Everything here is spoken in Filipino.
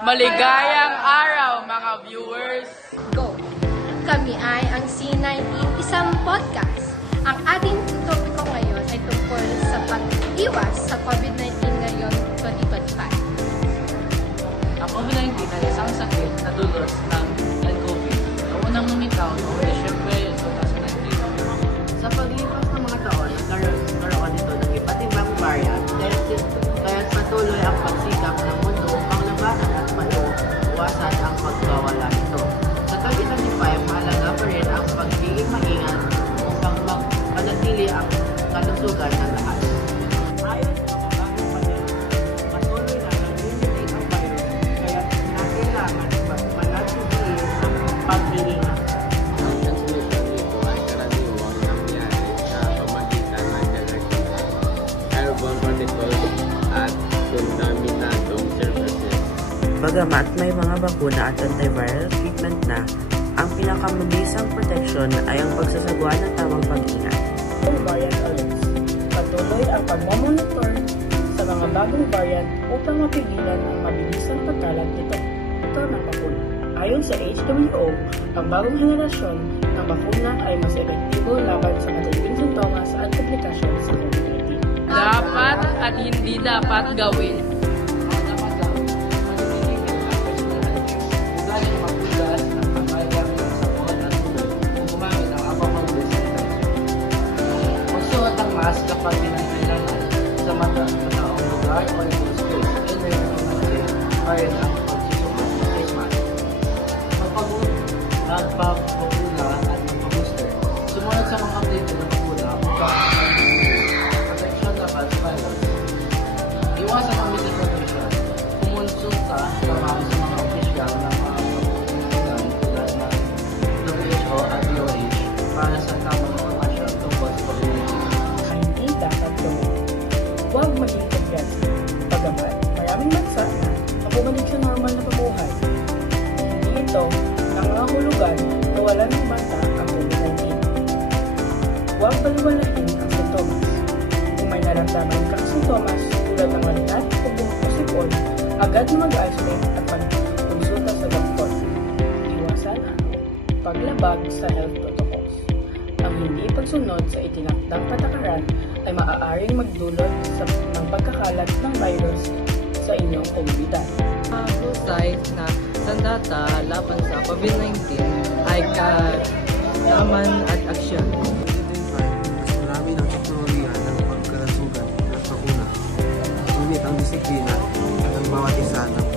Maligayang araw mga viewers! Go! Kami ay ang C19, isang podcast. Ang ating topiko ngayon ay tungkol sa pag-iwas sa COVID-19 ngayon 2025. Ang COVID-19 ay isang sakit na dulot ng COVID. Ang unang lumitaw noong Disyembre 2019. Sa paglipas ng mga taon, nagkaroon ito ng iba't ibang variant kaya patuloy ang pagsikap ng mundo upang labanan at maiwasan ang pagbawala nito. Sa 2025, mahalaga pa rin ang pagiging maingat upang mapanatili ang kalusugan ng lahat. Ayon sa mga bagong panahon, patuloy na nag-limitate ang virus kaya kailangan manatili ang pag-iingat. Ang transmission nito ay karaniwang nangyari sa pamagitan ng direct airborne particles at contaminatong surfaces. Bagamat may mga bakuna at antiviral treatment na, ang pinakamabisang proteksyon ay ang pagsasagawa ng tamang pag-ingat. Variant alerts. Patuloy ang pagmamonitor sa mga bagong variant upang mapigilan ang mabilisang pagkalat nito. Ito ng bakuna. Ayon sa WHO, ang bagong henerasyon ng bakuna ay mas epektibo laban sa matinding sintomas at komplikasyon sa COVID-19. Dapat at hindi dapat gawin. Magsuot ang mask kapag pinagkailangan sa mata sa taong lugar o yung space. Ito yung parin ang pagsusuot ng face mask. Magpapakuna at magpabooster. Sumunod sa mga update ng bakuna upang protection laban sa virus. Iwasan ang misinformation. Kumonsulta lamang sa mga opisyal ng mga pagpupungan tulad ng WHO at DOH para sa tamang informasyon tungkol sa COVID-19. Hindi dapat gawin. Huwag maging kumpiyansa. Bagamat maraming bansa na bumalik sa normal na pamumuhay. Hindi ito nangangahulugan na wala ng banta ang COVID-19. Huwag baliwalain ang sintomas. Kung may naramdaman kang sintomas tulad ng malinat o buhok o sipon, agad na mag-isolate at magkonsulta sa doktor. Iwasan ang paglabag sa health protocols. Ang hindi pagsunod sa itinakdang patakaran ay maaaring magdulot ng pagkakalat ng virus sa inyong komunidad. Ang husay na sandata laban sa COVID-19 ay kalaman at aksyon. Mas marami ng teknolohiya ng pagkalasugan at bakuna. Ngunit ang disiplina at ang bawat isa ng